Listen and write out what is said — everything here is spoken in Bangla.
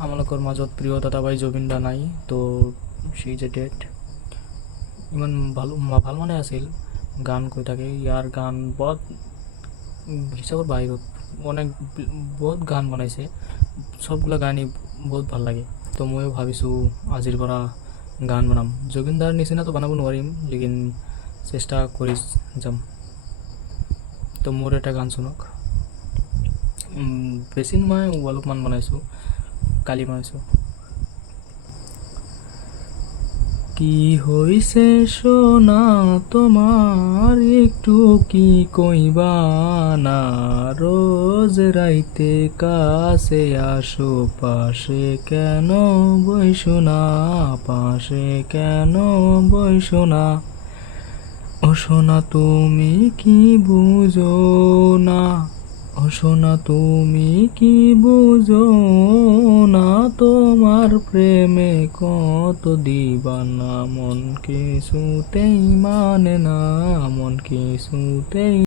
আমালোকৰ মাজত প্ৰিয় দাদাভাই জুবিন দা নাই তো সি যে ডেট ইমান ভাল মানে আছিল গান কৈ থাকে ইয়াৰ গান বহুত হিচাপৰ বাহিৰত অনেক বহুত গান বনাইছে সবগুলা গানই বহুত ভাল লাগে তো ময়ো ভাবিছোঁ আজিৰ পৰা গান বনাম জুবিন দাৰ নিচিনাতো বনাব নোৱাৰিম লেকিন চেষ্টা কৰি যাম তো মোৰ এটা গান শুনক বেছি মই অলপমান বনাইছোঁ কালি বনাইছোঁ কি হইছে সোনা তোমার একটু কি কইবা না রোজ রাইতে কাছে আসো পাশে কেন বইসো না পাশে কেন বইসো না ও সোনা তুমি কি বুঝো না ও সোনা তুমি কি বুঝো না তোমার প্রেমে কত দিবানা মন কিছুতেই মানে না মন কিছুতেই